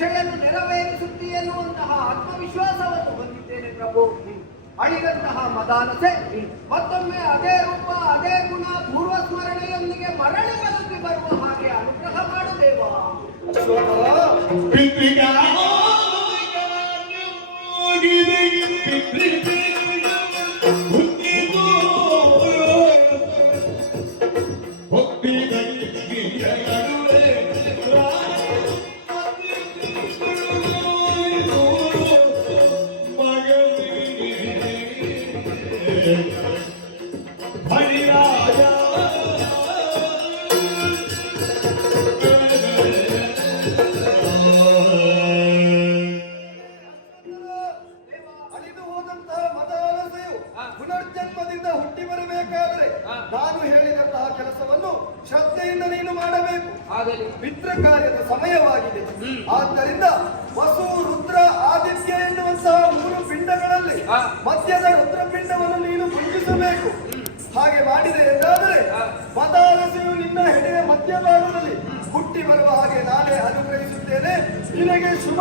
ಇಚ್ಛೆಯನ್ನು ನೆರವೇರಿಸುತ್ತಿ ಎನ್ನುವಂತಹ ಆತ್ಮವಿಶ್ವಾಸವನ್ನು ಹೊಂದಿದ್ದೇನೆ ಪ್ರಭು. ಅಳಿದಂತಹ ಮದಾನಸೆ ಮತ್ತೊಮ್ಮೆ ಅದೇ ರೂಪ ಅದೇ ಗುಣ ಪೂರ್ವ ಸ್ಮರಣೆಯೊಂದಿಗೆ ಮರಳಿ ಬದುಕಿ ಬರುವ ಹಾಗೆ ಅನುಗ್ರಹ ಮಾಡುತ್ತೇವ. ಪುನರ್ಜನ್ಮದಿಂದ ಹುಟ್ಟಿ ಬರಬೇಕಾದರೆ ನಾನು ಹೇಳಿದಂತಹ ಕೆಲಸವನ್ನು ಶ್ರದ್ಧೆಯಿಂದ ನೀನು ಮಾಡಬೇಕು. ಪಿತೃ ಕಾರ್ಯದ ಸಮಯವಾಗಿದೆ. ಆದ್ದರಿಂದ ವಸು, ರುದ್ರ, ಆದಿತ್ಯ ಎನ್ನುವಂತಹ 3 ಪಿಂಡಗಳಲ್ಲಿ ಮಧ್ಯದ ರುದ್ರಪಿಂಡವನ್ನು ನೀನು ಪೂಜಿಸಬೇಕು. ಹಾಗೆ ಮಾಡಿದೆ ಎಂದಾದರೆ ಮದಾಲಸೆಯು ನಿನ್ನ ಹೆಡೆಯ ಮಧ್ಯಭಾಗದಲ್ಲಿ ಹುಟ್ಟಿ ಬರುವ ಹಾಗೆ ನಾನೇ ಅನುಗ್ರಹಿಸುತ್ತೇನೆ. ನಿನಗೆ ಶುಭ.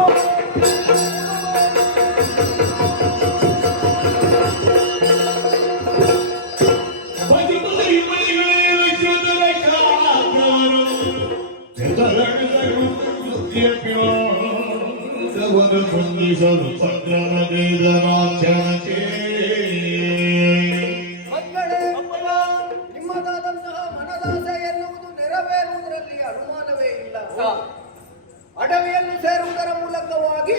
ನಿಮ್ಮದಾದಂತಹ ಮನದಾಸೆ ಎನ್ನುವುದು ನೆರವೇರುವುದರಲ್ಲಿ ಅನುಮಾನವೇ ಇಲ್ಲ. ಅಡವಿಯನ್ನು ಸೇರುವುದರ ಮೂಲಕವಾಗಿ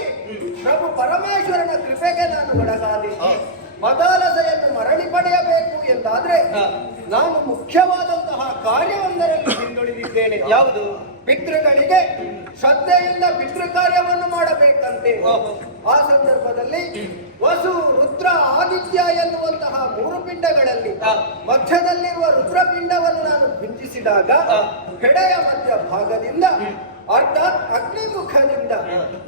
ಪ್ರಭು ಪರಮೇಶ್ವರನ ಕೃಪೆಗೆ ನಾನು ಒಳಗಾದಿ ಮದಾಲಸೆಯನ್ನು ಮರಳಿ ಪಡೆಯಬೇಕು ಎಂದಾದ್ರೆ ನಾನು ಮುಖ್ಯವಾದಂತಹ ಕಾರ್ಯವೊಂದರಲ್ಲಿ ಹಿಂದುಳಿದಿದ್ದೇನೆ. ಯಾವುದು? ಪಿತೃಗಳಿಗೆ ಶ್ರದ್ಧೆಯಿಂದ ಪಿತೃ ಕಾರ್ಯವನ್ನು ಮಾಡಬೇಕಂತೆ. ಆ ಸಂದರ್ಭದಲ್ಲಿ ವಸು, ರುದ್ರ, ಆದಿತ್ಯ ಎನ್ನುವಂತಹ 3 ಪಿಂಡಗಳಲ್ಲಿ ಮಧ್ಯದಲ್ಲಿರುವ ರುದ್ರಪಿಂಡವನ್ನು ನಾನು ಬಿಂಜಿಸಿದಾಗ ಹೆಡೆಯ ಮಧ್ಯ ಭಾಗದಿಂದ ಅರ್ಥಾತ್ ಅಗ್ನಿಮುಖದಿಂದ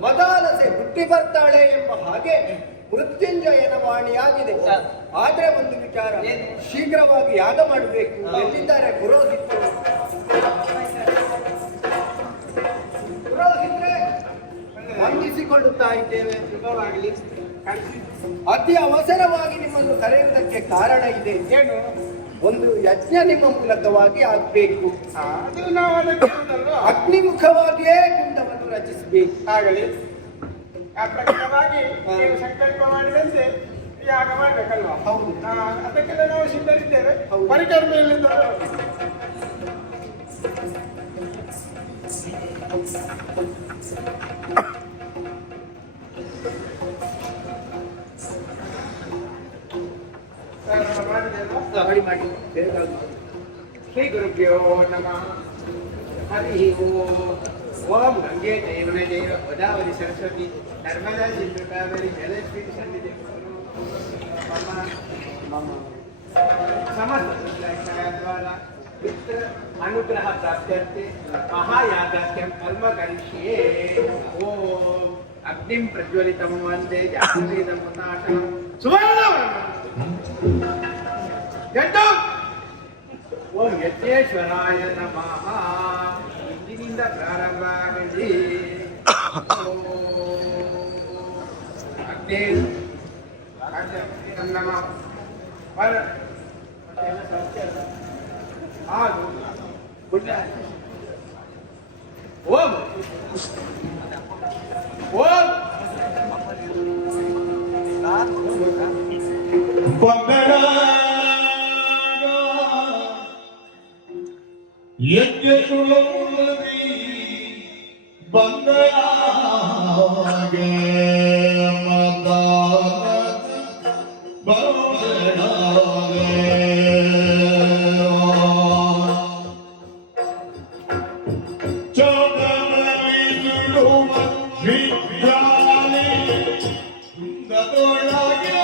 ಮದಾಲಸೆ ಹುಟ್ಟಿ ಬರ್ತಾಳೆ ಎಂಬ ಹಾಗೆ ಮೃತ್ಯುಂಜಯನ ವಾಣಿಯಾಗಿದೆ. ಆದ್ರೆ ಒಂದು ವಿಚಾರ, ಶೀಘ್ರವಾಗಿ ಯಾಗ ಮಾಡಬೇಕು. ಎಲ್ಲಿದ್ದಾರೆ ಪುರೋಹಿತರು? ಪುರೋಹಿತರೆ, ವಂದಿಸಿಕೊಳ್ಳುತ್ತಾ ಇದ್ದೇವೆ. ಅತಿ ಅವಸರವಾಗಿ ನಿಮ್ಮನ್ನು ಕರೆಯುವುದಕ್ಕೆ ಕಾರಣ ಇದೆ. ಏನು? ಒಂದು ಯಜ್ಞ ನಿಮ್ಮ ಮೂಲಕವಾಗಿ ಆಗ್ಬೇಕು. ಅದು ನಾವು ಅಗ್ನಿಮುಖವಾಗಿಯೇ ಕುಂಡವನ್ನು ರಚಿಸಬೇಕು. ಆಗಲಿ. ಆ ಪ್ರಕಾರವಾಗಿ ನೀವು ಸಂಕಲ್ಪ ಮಾಡಿದಂತೆ ಯಾಗ ಮಾಡ್ಬೇಕಲ್ವಾ? ಹೌದು. ಅದಕ್ಕೆಲ್ಲ ನಾವು ಸಿದ್ಧರಿದ್ದೇವೆ. ಪರಿಕರ್ಮ ಎಲ್ಲಿದ್ದಾರೆ? ಮಾಡಿ ಶ್ರೀ ಗುರುಭ್ಯೋ ನಮಃ. ಹರಿ ಓಂ. ಓಂ ಗಂಗೆ ಜೈವನ ಜೈವ ಗೋದಾವರಿ ಸರಸ್ವತಿ ನರ್ಮದಾ ಸಿಂಧು ಕಾವೇರಿ ಜಲಶ್ರೀ ಸನ್ನಿಧಿ ಸಮಸ್ತ ಪಿತೃ ಅನುಗ್ರಹ ಪ್ರಾಪ್ತ್ಯರ್ಥೆ ಮಹಾಯಾಗಸ್ಯಂ ಕರ್ಮ ಕರಿಷ್ಯೆ. ಓಂ ಅಗ್ನಿಂ ಪ್ರಜ್ವಲಿತಂ ವಂದೇ ಜಾತವೇದಂ ಮುತಾಶಂ ಸುವರ್ಣ. ಓಂ ಯಜ್ಞೇಶ್ವರಾಯ ನಮಃ. ಇಂದಿನಿಂದ ಪ್ರಾರಂಭ ಆಗಲಿ. ಅಗ್ನಿ ನಮಃ. ಓಂ ಓಂ ಯಜ್ಞಕುಲಮುನಿ ಬಂದಯಾಗೆ ಮದಾನ ಬಂದಯಾಗೆ ಚೌದವಿದುಡುವ ವಿದ್ಯಾಲಿ ನದೊಳಗೆ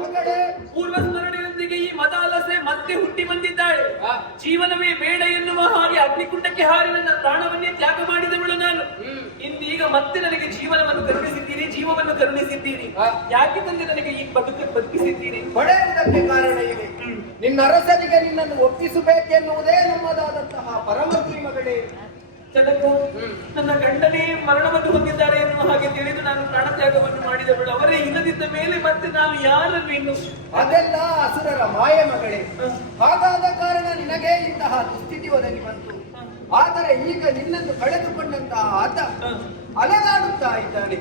ಮಗಳೇ, ಪೂರ್ವ ಸ್ಮರಣೆಯೊಂದಿಗೆ ಈ ಮದಾಲಸೆ ಮತ್ತೆ ಹುಟ್ಟಿ ಬಂದಿದ್ದಾಳೆ. ಜೀವನವೇ ಬೇಡ ಎನ್ನುವ ಹಾಗೆ ಅಗ್ನಿಕುಂಡಕ್ಕೆ ಹಾರಿ ನನ್ನ ಪ್ರಾಣವನ್ನೇ ತ್ಯಾಗ ಮಾಡಿದವಳು ನಾನು. ಇಂದೀಗ ಮತ್ತೆ ನನಗೆ ಜೀವನವನ್ನು ಕರುಣಿಸಿದ್ದೀರಿ, ಜೀವವನ್ನು ಕರುಣಿಸಿದ್ದೀರಿ. ಯಾಕೆ ತಂದೆ ನನಗೆ ಈ ಬದುಕಿಸಿದ್ದೀರಿ? ಪಡೆಯುವುದಕ್ಕೆ ಕಾರಣ ಇದೆ. ನಿನ್ನ ಅರಸನಿಗೆ ನಿನ್ನನ್ನು ಒಪ್ಪಿಸಬೇಕೆನ್ನುವುದೇ ನಮ್ಮದಾದಂತಹ ಪರಮಶ್ರೀ ಮಗಳೇ. ಜನಕ, ನನ್ನ ಗಂಡನೇ ಮರಣವನ್ನು ಹೊಂದಿದ್ದಾರೆ ಎನ್ನುವ ಹಾಗೆ ತಿಳಿದು ನಾನು ಪ್ರಾಣತ್ಯಾಗವನ್ನು ಮಾಡಿದವಳು. ಅವರೇ ಇಲ್ಲದಿದ್ದ ಮೇಲೆ ಮತ್ತೆ ನಾನು ಯಾರನ್ನು ಇನ್ನು? ಅದೆಲ್ಲ ಅಸುರರ ಮಾಯೆ ಮಗಳೇ. ಹಾಗಾದ ಕಾರಣ ನಿನಗೆ ಇಂತಹ ದುಸ್ಥಿತಿ ಒದಗಿ ಬಂತು. ಆದರೆ ಈಗ ನಿನ್ನನ್ನು ಕಳೆದುಕೊಂಡಂತಹ ಆತ ಅಲೆದಾಡುತ್ತಾ ಇದ್ದಾನೆ.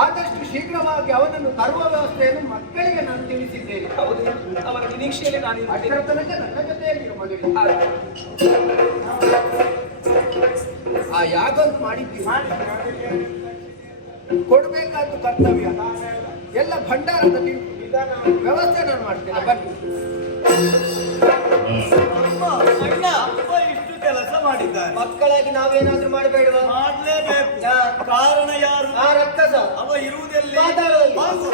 ಆದಷ್ಟು ಶೀಘ್ರವಾಗಿ ಅವನನ್ನು ತರುವ ವ್ಯವಸ್ಥೆಯನ್ನು ಮಕ್ಕಳಿಗೆ ನಾನು ತಿಳಿಸಿದ್ದೇನೆ. ಹೌದು, ಅವರ ನಿರೀಕ್ಷೆಯಲ್ಲಿ ನಾನು ಅಷ್ಟರ ತನಕ ನನ್ನ ಜೊತೆಯಲ್ಲಿರು ಮಗಳೇ. ಆ ಯಾಗಂತ ಮಾಡಿದ್ದೀವಿ, ಕೊಡಬೇಕಾದ್ದು ಕರ್ತವ್ಯ. ಎಲ್ಲ ಭಂಡಾರದಲ್ಲಿ ವ್ಯವಸ್ಥೆ ನಾನು ಮಾಡ್ತೇನೆ. ಬನ್ನಿ. ಅಣ್ಣ ಅಪ್ಪ ಇಷ್ಟು ಕೆಲಸ ಮಾಡಿದ್ದಾರೆ, ಮಕ್ಕಳಾಗಿ ನಾವೇನಾದ್ರೂ ಮಾಡಬೇಡವಾ? ಮಾಡ್ಲೇಬೇಕು. ಕಾರಣ ಯಾರು? ಆ ರಕ್ಕಸ ಅವ ಇರುವುದೆಲ್ಲಿ? ಪಾತಾಳದಲ್ಲಿ. ಬಾಗು.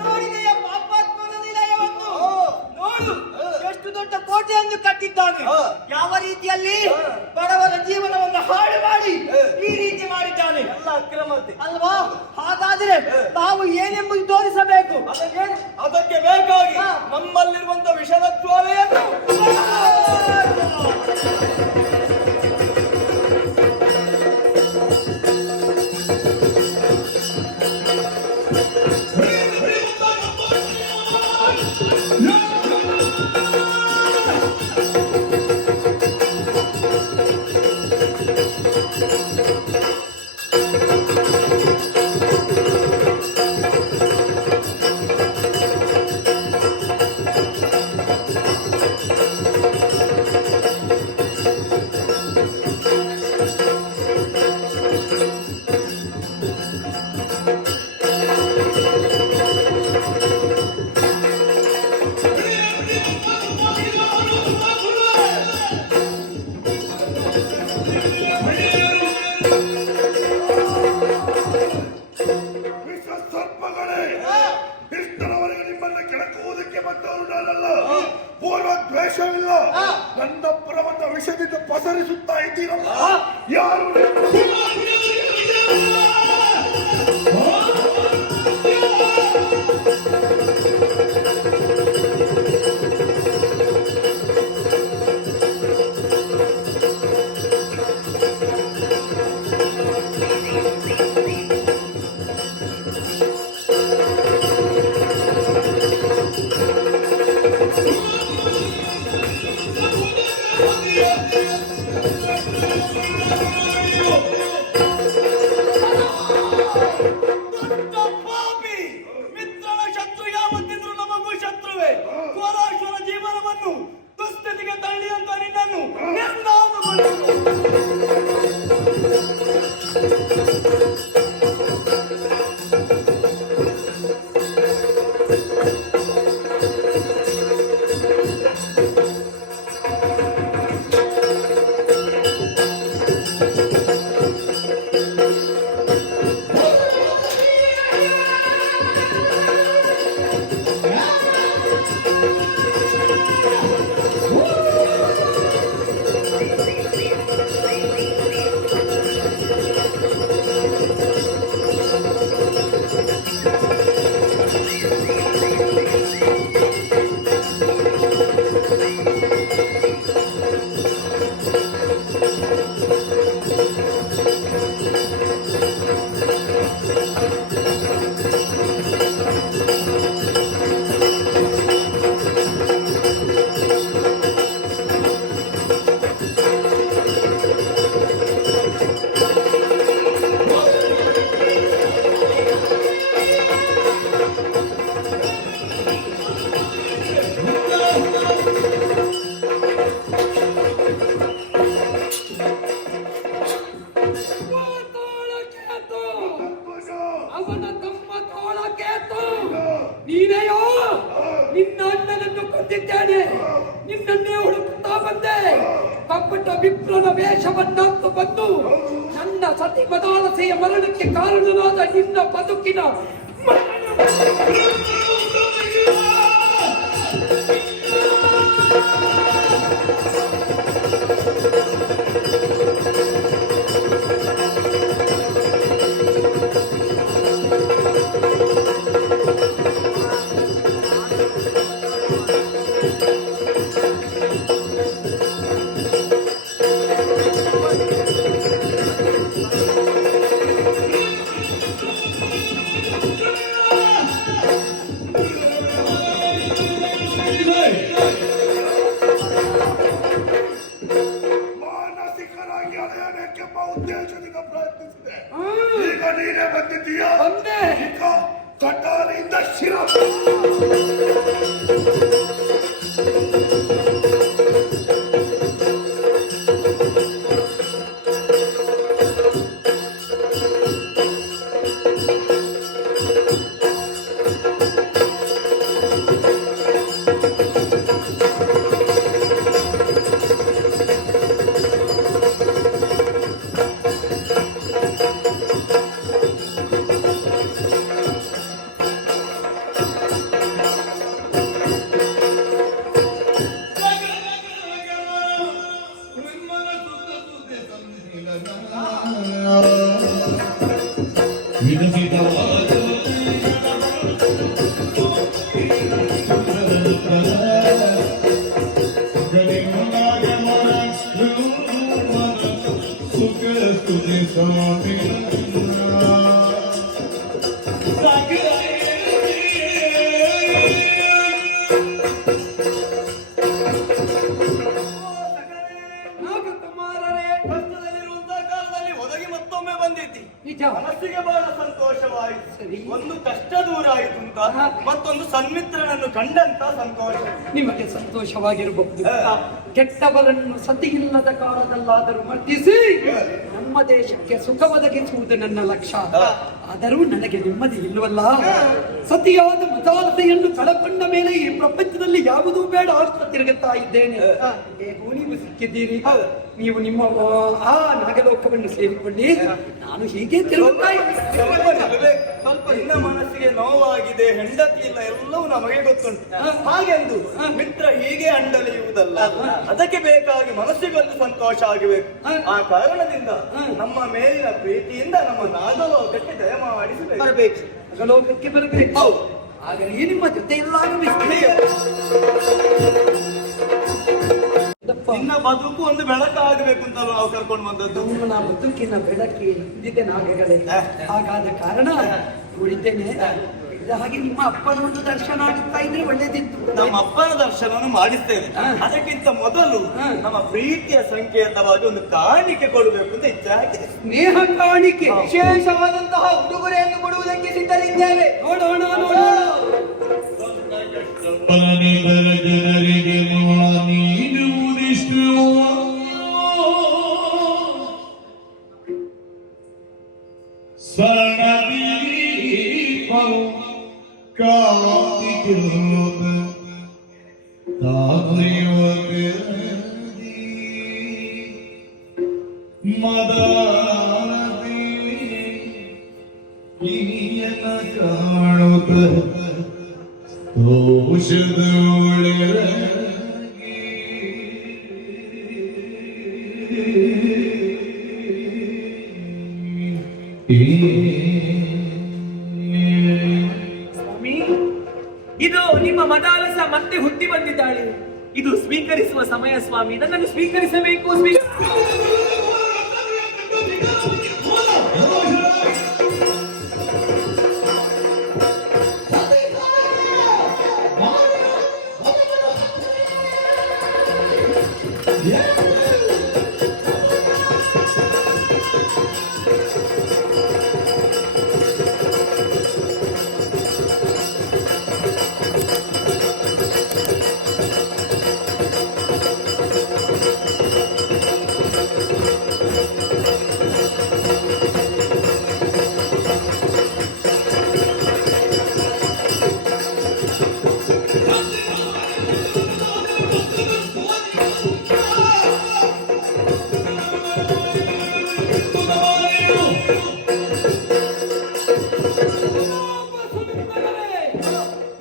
ನೋಡಿದೆಯ ಪಾಪಾತ್ಮನ ನಿಲಯವನ್ನು? ನೋಡು, ಎಷ್ಟು ದೊಡ್ಡ ಕೋಟೆಯನ್ನು ಕಟ್ಟಿದ್ದಾನೆ. ಯಾವ ರೀತಿಯಲ್ಲಿ ಬಡವರ ಜೀವನವನ್ನು ಹಾಳು ಮಾಡಿ ಈ ರೀತಿ ಮಾಡಿದ್ದಾನೆ. ಎಲ್ಲ ಅಕ್ರಮತೆ ಅಲ್ವಾ? ಹಾಗಾದ್ರೆ ನಾವು ಏನೆಂಬುದು ತೋರಿಸಬೇಕು. ಅದಕ್ಕೆ ಬೇಕಾಗಿ ನಮ್ಮಲ್ಲಿರುವಂತ ವಿಷದ ಜ್ವಾಲೆಯನ್ನು ಸರ್ಪಗಳೇ, ಇಷ್ಟರವರೆಗೆ ನಿಮ್ಮನ್ನ ಕೆಣಕುವುದಕ್ಕೆ ಬಂದವರು ನಾನಲ್ಲ. ಪೂರ್ವ ದ್ವೇಷವಿಲ್ಲ. ನನ್ನ ಪರವನ್ನ ವಿಷದಿಂದ ಪಸರಿಸುತ್ತಾ ಇದ್ದೀರಲ್ಲ, ಯಾರು Yeah. ಸಂತೋಷ. ಅವನ ತಮ್ಮ ತೋಳಕೇತು ನೀನೆಯೋ ನಿನ್ನ ಅಣ್ಣನನ್ನು ಕೊಂದಿದ್ದೇನೆ, ನಿನ್ನನ್ನೇ ಹುಡುಕುತ್ತಾ ಬಂದೆ. ಕಪ್ಪಟ ವಿಪ್ರನ ವೇಷವನ್ನಂತು ಬಂದು ನನ್ನ ಸತಿ ಮದಾಲಸೆಯ ಮರಣಕ್ಕೆ ಕಾರಣನಾದ ನಿನ್ನ ಬದುಕಿನ ಮಾನಸಿಕರಾಗಿ ಅಳೆಯಬೇಕೆಂಬ ಉದ್ದೇಶದಿಂದ ಪ್ರಯತ್ನಿಸಿದೆ. ಈಗ ನೀನೇ ಬಂದಿದ್ದೀಯಾ? ಬಂದೆ. ಈಗ ಕಟಾರಿಯಿಂದ ಶಿರ ನಾಗಕುಮಾರರೇ, ಕಷ್ಟದಲ್ಲಿರುವಂತಹ ಕಾಲದಲ್ಲಿ ಒದಗಿ ಮತ್ತೊಮ್ಮೆ ಬಂದಿದ್ದಿ. ನಿಜ. ಮನಸ್ಸಿಗೆ ಬಹಳ ಸಂತೋಷವಾಯಿತು. ಸರಿ. ಒಂದು ಕಷ್ಟ ದೂರ ಆಯಿತು ಅಂತ, ಮತ್ತೊಂದು ಸನ್ಮಿತ್ರನನ್ನು ಕಂಡಂತ ಸಂತೋಷ. ನಿಮಗೆ ಸಂತೋಷವಾಗಿರಬಹುದು. ಹಾ. ಕೆಟ್ಟವರನ್ನು ಸತಿಯಿಲ್ಲದ ಕಾಲದಲ್ಲಾದರೂ ಮರ್ದಿಸಿ ನಮ್ಮ ದೇಶಕ್ಕೆ ಸುಖ ಒದಗಿಸುವುದು ನನ್ನ ಲಕ್ಷ್ಯ. ಆದರೂ ನನಗೆ ನೆಮ್ಮದಿ ಇಲ್ಲವಲ್ಲ. ಸತಿಯಾದ ಮತಾಲತೆಯನ್ನು ಕಳಕೊಂಡ ಮೇಲೆ ಈ ಪ್ರಪಂಚದಲ್ಲಿ ಯಾವುದೂ ಬೇಡ ಅಂತ ತಿರುಗುತ್ತಾ ಇದ್ದೇನೆ. ಹೇಗೂ ನೀವು ಸಿಕ್ಕಿದ್ದೀರಿ. ನೀವು ನಿಮ್ಮ ಆ ನಾಗಲೋಕವನ್ನು ಸೇರಿಕೊಳ್ಳಿ. ನಾನು ಹೀಗೆ ತಿರುಗುತ್ತಾ ಸ್ವಲ್ಪ ನಗಬೇಕು. ಸ್ವಲ್ಪ ನಿನ್ನ ಮನಸ್ಸಿಗೆ ನೋವಾಗಿದೆ, ಹೆಂಡತಿ ಇಲ್ಲ, ಎಲ್ಲವೂ ನಮಗೆ ಗೊತ್ತುಂಟು. ಹಾಗೆಂದು ಮಿತ್ರ ಹೀಗೆ ಅಂಡಲಿಯುವುದಲ್ಲ. ಅದಕ್ಕೆ ಬೇಕಾಗಿ ಮನಸ್ಸಿಗೊಂದು ಸಂತೋಷ ಆಗಬೇಕು. ಆ ಕಾರಣದಿಂದ ನಮ್ಮ ಮೇಲಿನ ಪ್ರೀತಿಯಿಂದ ನಮ್ಮ ನಾಗಲೋಕಕ್ಕೆ ದಯಮಾಡಿಸಬೇಕು. ಬರಬೇಕು. ನಾಗಲೋಕಕ್ಕೆ ಬರಬೇಕು. ಆದರೆ ನಿಮ್ಮ ಜೊತೆ ಎಲ್ಲಾರು ನಿನ್ನ ಬದುಕು ಒಂದು ಬೆಳಕಾಗಬೇಕು ಅಂತ ನಾವು ಕರ್ಕೊಂಡು ಬಂದದ್ದು. ನಮ್ಮ ಬದುಕಿನ ಬೆಳಕಿ ಹಿಂದಿದೆ ನಾಗಗಳೇ. ಹಾಗಾದ ಕಾರಣ ಉಳಿದ್ದೇನೆ. ಹಾಗೆ ನಿಮ್ಮ ಅಪ್ಪನ ಒಂದು ದರ್ಶನ ಆಗುತ್ತಾ ಇದ್ರೆ ಒಳ್ಳೇದಿತ್ತು. ನಮ್ಮ ಅಪ್ಪನ ದರ್ಶನವನ್ನು ಮಾಡಿಸ್ತೇವೆ. ಅದಕ್ಕಿಂತ ಮೊದಲು ನಮ್ಮ ಪ್ರೀತಿಯ ಸಂಕೇತವಾಗಿ ಒಂದು ಕಾಣಿಕೆ ಕೊಡಬೇಕು ಅಂತ ಇಚ್ಛೆ ಆಗಿದೆ. ಸ್ನೇಹ ಕಾಣಿಕೆ, ವಿಶೇಷವಾದಂತಹ ಉಡುಗೊರೆಯನ್ನು ಕೊಡುವುದಕ್ಕೆ ಸಿದ್ಧರಿದ್ದೇವೆ. ನೋಡೋಣ ನೋಡೋಣ. ಜನರಿಗೆ ನೀಡುವುದಿಷ್ಟು ಕಾಂತಿಕ್ಯೋತ ತಾವಯವಕದಿ ಮದಾನದಿ ಕಿನಿಯನ ಕಾಣುತ್ತ ಸ್ವಾಮಿ, ಇದು ನಿಮ್ಮ ಮದಾಲಸ ಮತ್ತೆ ಹುಟ್ಟಿ ಬಂದಿದ್ದಾಳೆ. ಇದು ಸ್ವೀಕರಿಸುವ ಸಮಯ ಸ್ವಾಮಿ. ನನ್ನನ್ನು ಸ್ವೀಕರಿಸಬೇಕು.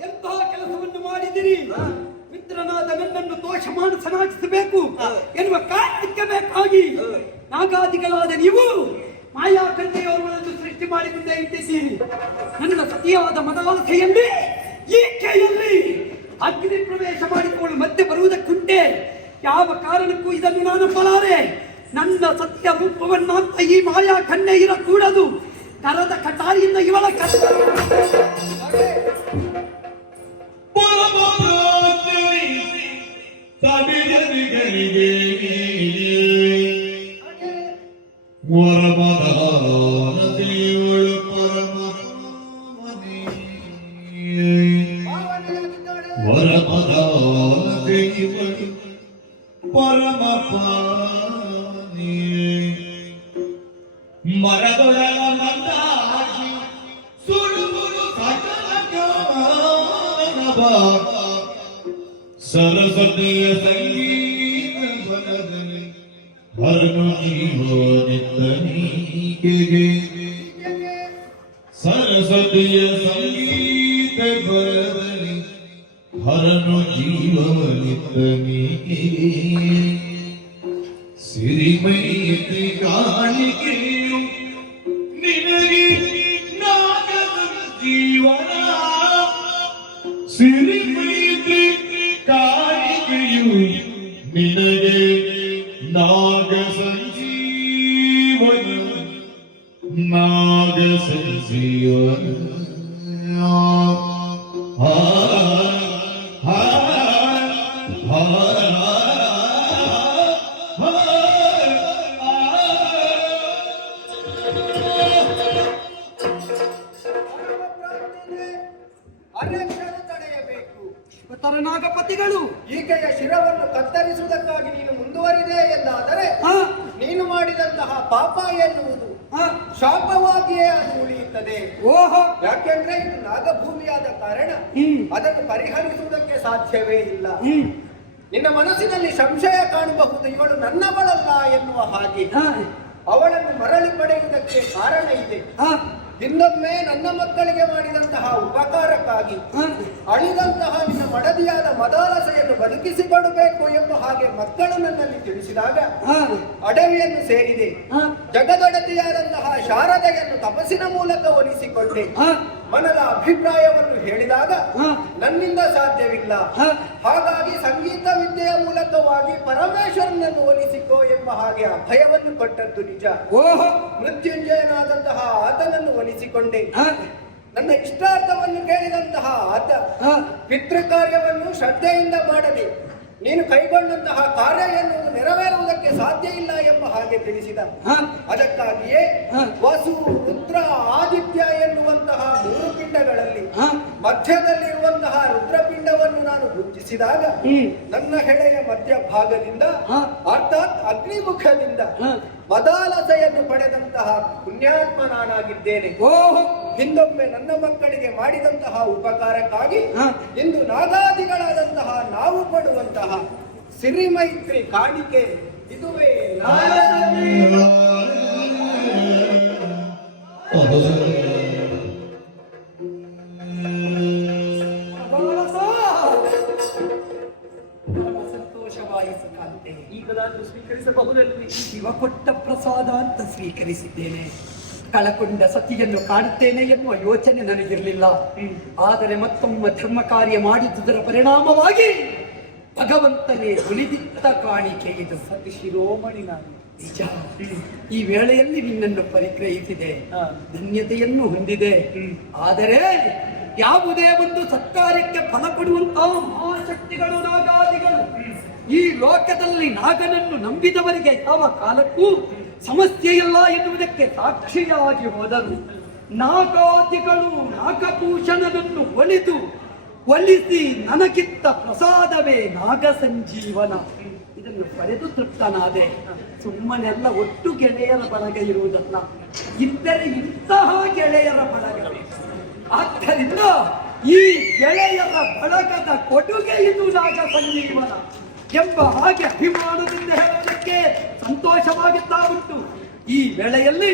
ಎಂತಹ ಕೆಲಸವನ್ನು ಮಾಡಿದಿರಿ. ಮಿತ್ರನಾದ ನನ್ನನ್ನು ದೋಷ ಮಾನಸನಾಗಿಸಬೇಕು ಎನ್ನುವ ಕಾರಣಕ್ಕೆ ಬೇಕಾಗಿ ನಾಗಾದಿಗಳಾದ ನೀವು ಮಾಯಾ ಕನ್ಯೆಯವರನ್ನು ಸೃಷ್ಟಿ ಮಾಡಿ ಮುಂದೆ ಇಟ್ಟಿದ್ದೀರಿ. ನನ್ನ ಸತಿಯಾದ ಮದಾಲಸೆಯಲ್ಲಿ ಈಕೆಯಲ್ಲಿ ಅಗ್ನಿ ಪ್ರವೇಶ ಮಾಡಿಕೊಂಡು ಮತ್ತೆ ಬರುವುದಕ್ಕುಂಟೆ. ಯಾವ ಕಾರಣಕ್ಕೂ ಇದನ್ನು ನಾನು ನಂಬಲಾರೆ. ನನ್ನ ಸತ್ಯ ರೂಪವನ್ನಂತ ಈ ಮಾಯಾ ಕನ್ಯೆ ಇರಕೂಡದು. ಕರದ ಕಟಾರಿಯಿಂದ ಇವಳ ವರಮದಾನ ದೇವಳು ವರಮದಾನ ದೇವಳು ಪರಮ ಮರದೊಳಗ ಮಂದಾಗಿ ಸುಡುವುದು ಸಕಲ ಜ್ಞಾನವ ಸರಸ್ವತಿಯ ಸಂಗೀತ ಬಲದಲ್ಲಿ ಹರನು ಜೀವನಿದ್ದನಿಗೆ ಸರಸ್ವತಿಯ ಸಂಗೀತ ಬಲದಲ್ಲಿ ಹರನು ಜೀವನಿದ್ದನಿಗೆ ಸಿರಿಮೈತಿ ಕಾಣಿಕೆಯು ನಿನಗೆ ನಾಗದ ಜೀವನ ಸಿರಿಮೈತಿ ಕಾಣಿಕೆಯು ನಿನಗೆ ನಾಗ ಸಂಜೀವನ ನಾಗ ಸಂಜೀವನ ಅನ್ಯಕ್ಷರ ತಡೆಯಬೇಕು. ನಾಗಪತಿಗಳು ಈಕೆಯ ಶಿರವನ್ನು ಕತ್ತರಿಸುವುದಕ್ಕಾಗಿ ನೀನು ಮುಂದುವರಿದೆ ಎಂದಾದರೆ ನೀನು ಮಾಡಿದಂತಹ ಪಾಪ ಎನ್ನುವುದು ಶಾಪವಾಗಿಯೇ ಅದು ಉಳಿಯುತ್ತದೆ. ಓಹೋ, ಯಾಕೆಂದ್ರೆ ಇದು ನಾಗಭೂಮಿಯಾದ ಕಾರಣ ಅದನ್ನು ಪರಿಹರಿಸುವುದಕ್ಕೆ ಸಾಧ್ಯವೇ ಇಲ್ಲ. ನಿನ್ನ ಮನಸ್ಸಿನಲ್ಲಿ ಸಂಶಯ ಕಾಣಬಹುದು, ಇವಳು ನನ್ನವಳಲ್ಲ ಎನ್ನುವ ಹಾಗೆ. ಅವಳನ್ನು ಮರಳಿ ಪಡೆಯುವುದಕ್ಕೆ ಕಾರಣ ಇದೆ. ಹಿಂದೊಮ್ಮೆ ನನ್ನ ಮಕ್ಕಳಿಗೆ ಮಾಡಿದಂತಹ ಉಪಕಾರಕ್ಕಾಗಿ ಅಳಿದಂತಹ ನಿನ್ನ ಮಡದಿಯಾದ ಮದಾಲಸೆಯನ್ನು ಬದುಕಿಸಿಕೊಡಬೇಕು ಎಂಬ ಹಾಗೆ ಮಕ್ಕಳು ನನ್ನಲ್ಲಿ ತಿಳಿಸಿದಾಗ ಅಡವಿಯನ್ನು ಸೇರಿದೆ. ಜಗದೊಡತಿಯಾದಂತಹ ಶಾರದೆಯನ್ನು ತಪಸ್ಸಿನ ಮೂಲಕ ಒಲಿಸಿಕೊಂಡೆ. ಮನದ ಅಭಿಪ್ರಾಯವನ್ನು ಹೇಳಿದಾಗ ನನ್ನಿಂದ ಸಾಧ್ಯವಿಲ್ಲ, ಹಾಗಾಗಿ ಸಂಗೀತ ವಿದ್ಯೆಯ ಮೂಲಕವಾಗಿ ಪರಮೇಶ್ವರನನ್ನು ಒಲಿಸಿಕೋ ಎಂಬ ಹಾಗೆ ಅಭಯವನ್ನು ಕೊಟ್ಟದ್ದು ನಿಜ. ಮೃತ್ಯುಂಜಯನಾದಂತಹ ಆತನನ್ನು ಒಲಿಸಿಕೊಂಡೆ. ನನ್ನ ಇಷ್ಟಾರ್ಥವನ್ನು ಕೇಳಿದಂತಹ ಆತ ಪಿತೃ ಕಾರ್ಯವನ್ನು ಶ್ರದ್ಧೆಯಿಂದ ಮಾಡದೆ ನೀನು ಕೈಗೊಂಡಂತಹ ಕಾರ್ಯ ಎನ್ನುವುದು ನೆರವೇರುವುದಕ್ಕೆ ಸಾಧ್ಯ ಇಲ್ಲ ಎಂಬ ಎಂಬ ಹಾಗೆ ತಿಳಿಸಿದ. ಹ? ಅದಕ್ಕಾಗಿಯೇ ಹ. ವಸು ರುದ್ರ ಆದಿತ್ಯ ಎನ್ನುವಂತಹ ಮೂರು ಪಿಂಡಗಳಲ್ಲಿ ಹ? ಮಧ್ಯದಲ್ಲಿರುವಂತಹ ರುದ್ರಪಿಂಡವನ್ನು ನಾನು ಗುರುತಿಸಿದಾಗ ನನ್ನ ಹೆಡೆಯ ಮಧ್ಯಭಾಗದಿಂದ ಹ. ಅರ್ಥಾತ್ ಅಗ್ನಿಮುಖದಿಂದ ಹ. ಮದಾಲಸೆಯನ್ನು ಪಡೆದಂತಹ ಪುಣ್ಯಾತ್ಮ ನಾನಾಗಿದ್ದೇನೆ. ಓಹೋ. ಹಿಂದೊಮ್ಮೆ ನನ್ನ ಮಕ್ಕಳಿಗೆ ಮಾಡಿದಂತಹ ಉಪಕಾರಕ್ಕಾಗಿ ಹ. ಇಂದು ನಾಗಾದಿಗಳಾದಂತಹ ನಾವು ಪಡುವಂತಹ ಸಿರಿಮೈತ್ರಿ ಕಾಣಿಕೆ ಇದುವೇ. ಪರಮ ಸಂತೋಷವಾಯಿತು ಕಾಂತೆ. ಈಗಲಾದರೂ ಸ್ವೀಕರಿಸಬಹುದಲ್ವೇ? ಶಿವ ಕೊಟ್ಟ ಪ್ರಸಾದ ಅಂತ ಸ್ವೀಕರಿಸಿದ್ದೇನೆ. ಕಳಕೊಂಡ ಸತಿಯನ್ನು ಕಾಣುತ್ತೇನೆ ಎನ್ನುವ ಯೋಚನೆ ನನಗಿರಲಿಲ್ಲ. ಆದರೆ ಮತ್ತೊಮ್ಮೆ ಧರ್ಮ ಕಾರ್ಯ ಮಾಡಿದುದರ ಪರಿಣಾಮವಾಗಿ ಭಗವಂತನೇ ಉಳಿದಿದ್ದ ಕಾಣಿಕೆ ಇದು. ಸತಿ ಶಿರೋಮಣಿ ನಾನು ನಿಜ. ಈ ವೇಳೆಯಲ್ಲಿ ನಿನ್ನನ್ನು ಪರಿಗ್ರಹಿಸಿದೆ, ಧನ್ಯತೆಯನ್ನು ಹೊಂದಿದೆ. ಆದರೆ ಯಾವುದೇ ಒಂದು ಸತ್ಕಾರ್ಯಕ್ಕೆ ಫಲ ಕೊಡುವಂತಹ ಮಹಾಶಕ್ತಿಗಳು ನಾಗಾದಿಗಳು ಈ ಲೋಕದಲ್ಲಿ ನಾಗನನ್ನು ನಂಬಿದವರಿಗೆ ಯಾವ ಕಾಲಕ್ಕೂ ಸಮಸ್ಯೆಯಿಲ್ಲ ಎನ್ನುವುದಕ್ಕೆ ಸಾಕ್ಷಿಯಾಗಿ ಹೋದರು. ನಾಗಾದಿಗಳು ನಾಗಭೂಷಣನನ್ನು ಒಲಿಸಿ ನನಗಿತ್ತ ಪ್ರಸಾದವೇ ನಾಗ ಸಂಜೀವನ. ಇದನ್ನು ಪಡೆದು ತೃಪ್ತನಾದೆ. ಸುಮ್ಮನೆಲ್ಲ ಒಟ್ಟು ಗೆಳೆಯರ ಬಳಗ ಇರುವುದಲ್ಲ, ಇದ್ದರೆ ಇಂತಹ ಗೆಳೆಯರ ಬಳಗವೇ. ಆದ್ದರಿಂದ ಈ ಗೆಳೆಯರ ಬಳಗದ ಕೊಡುಗೆ ಇದು ನಾಗ ಸಂಜೀವನ ಎಂಬ ಹಾಗೆ ಅಭಿಮಾನದಿಂದ ಹೇಳುವುದಕ್ಕೆ ಸಂತೋಷವಾಗುತ್ತಾ ಉಂಟು. ಈ ವೇಳೆಯಲ್ಲಿ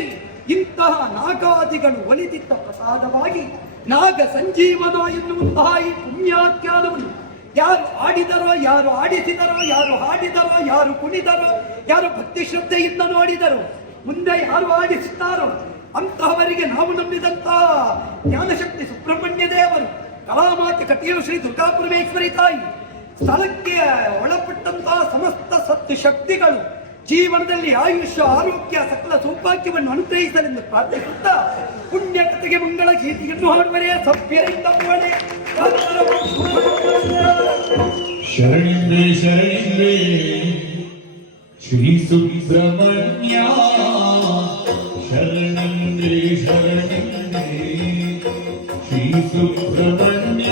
ಇಂತಹ ನಾಗಾದಿಗಳು ಒಲಿದಿದ್ದ ಪ್ರಸಾದವಾಗಿ ನಾಗ ಸಂಜೀವನ ಎನ್ನುವಂತಹ ಈ ಪುಣ್ಯಾಖ್ಯಾನವನ್ನು ಯಾರು ಆಡಿದರೋ, ಯಾರು ಆಡಿಸಿದರೋ, ಯಾರು ಹಾಡಿದರೋ, ಯಾರು ಕುಣಿದರೋ, ಯಾರು ಭಕ್ತಿ ಶ್ರದ್ಧೆಯಿಂದ ನೋಡಿದರೋ, ಮುಂದೆ ಯಾರು ಆಡಿಸುತ್ತಾರೋ ಅಂತಹವರಿಗೆ ನಾವು ನಂಬಿದಂತಹ ಜ್ಞಾನಶಕ್ತಿ ಸುಬ್ರಹ್ಮಣ್ಯ ದೇವರು, ಕಲಾಮಾತೆ ಕಟಿಯು ಶ್ರೀ ದುರ್ಗಾಪುರಮೇಶ್ವರಿ ತಾಯಿ, ಸ್ಥಳಕ್ಕೆ ಒಳಪಟ್ಟಂತಹ ಸಮಸ್ತ ಸತ್ತು ಶಕ್ತಿಗಳು ಜೀವನದಲ್ಲಿ ಆಯುಷ್ಯ, ಆರೋಗ್ಯ, ಸಕಲ ಸೌಭಾಗ್ಯವನ್ನು ಅನುಗ್ರಹಿಸಲೆಂದು ಪ್ರಾರ್ಥಿಸುತ್ತಾ ಪುಣ್ಯ ಕಥೆಗೆ ಮಂಗಳ ಗೀತೆಯನ್ನು ಹಾಡುವರೇ ಸಭ್ಯರಿಂದ ಮೋಳೆ. ಶರಣ್ಯೇ ಶರಣ್ಯೇ ಶ್ರೀ ಸುಬ್ರಹ್ಮಣ್ಯ, ಶರಣ್ಯೇ ಶರಣ್ಯೇ ಶ್ರೀ ಸುಬ್ರಹ್ಮಣ್ಯ.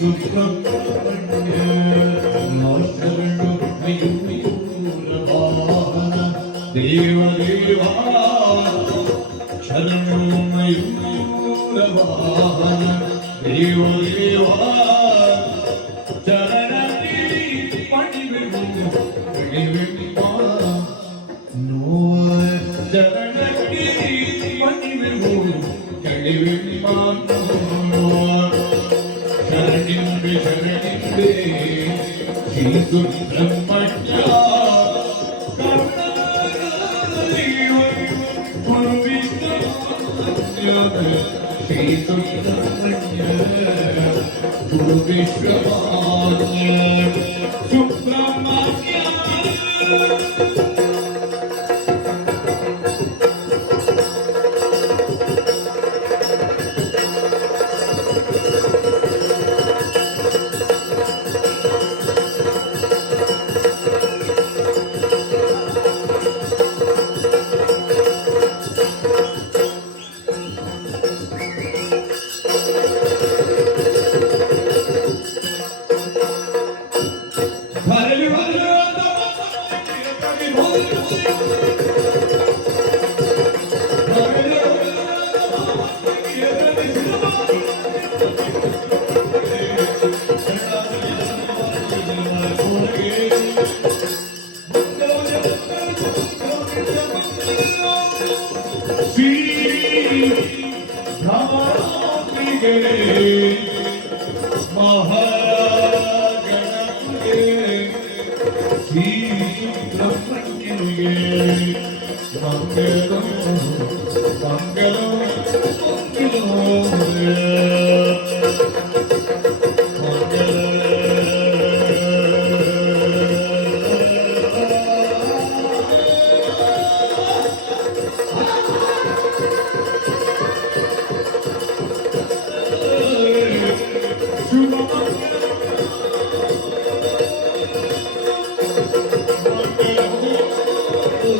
ಸುಬ್ರಹ್ಮಣ್ಯ ಶರಣು ಮಯೂರವಾಹನ ದೇವ ದೇವ, ಶರಣು ಮಯೂರವಾಹನ ದೇವ ದೇವ. ಚರಣಿ ಪಣಿವೆನು ಬೆಳಿವೆಣಿವ ನೋವ, ಚರಣಿ ಪಣಿವೆನು ಬೆಳಿವೆಣಿವ ನೋವ. ಶರಣಿಂಬೆ ಶರಣಿಂಬೆ ಶ್ರೀ ಸುಬ್ರಹ್ಮಣ್ಯ, ಗುರು ವಿಶ್ವಮಾನ್ಯ ಶ್ರೀ ಸುಬ್ರಹ್ಮಣ್ಯ, ಗುರು ವಿಶ್ವಮಾನ್ಯ ಸುಬ್ರಹ್ಮಣ್ಯ.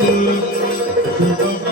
ಶುಭ